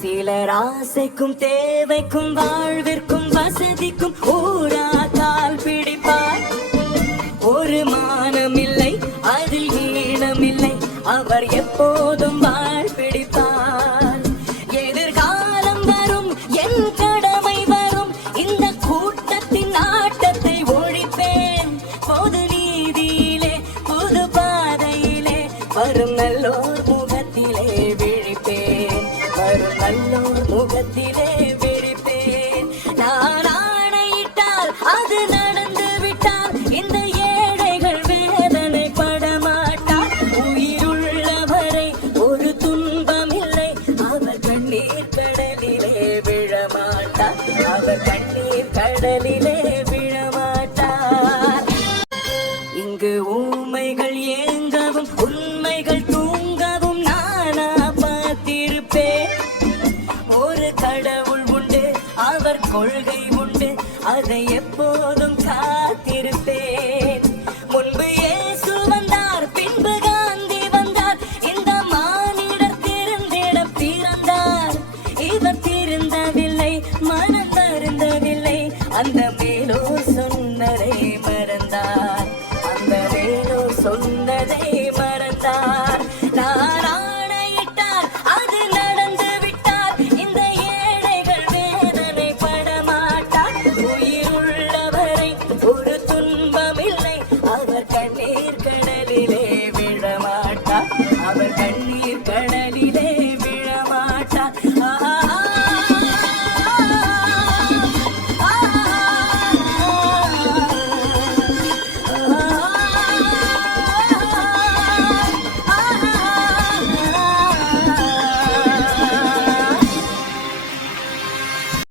சிலர் ஆசைக்கும் தேவைக்கும் வாழ்விற்கும் வசதிக்கும் ஊரா கால் பிடிப்பார். ஒரு மானமில்லை அதில் ஈனமில்லை அவர் எப்போதும் வாழ் பிடிப்பார். எதிர்காலம் வரும் என் கடமை வரும் இந்த கூட்டத்தின் ஆட்டத்தை ஒழிப்பேன். பொது நீதியிலே புது பாதையிலே வரும் நல்லோர் முகத்திலே விழிப்பேன். வரும் நல்லோர் முகத்திலே விழிப்பேன். நான் ஆணையிட்டால் அது நடந்து விட்டால் இந்த ஏழைகள் வேதனை படமாட்டார். உயிருள்ளவரை ஒரு துன்பமில்லை அவர் கண்ணீர் கடலிலே விழமாட்டார். அவர் கண்ணீர் கடலிலே விழமாட்டார். இங்கு ஊமைகள் ஏங்கவும் உண்மைகள் தூங்கவும் நானா பார்த்திருப்பேன். ஒரு கடவுள் உண்டு அவர் கொள்கை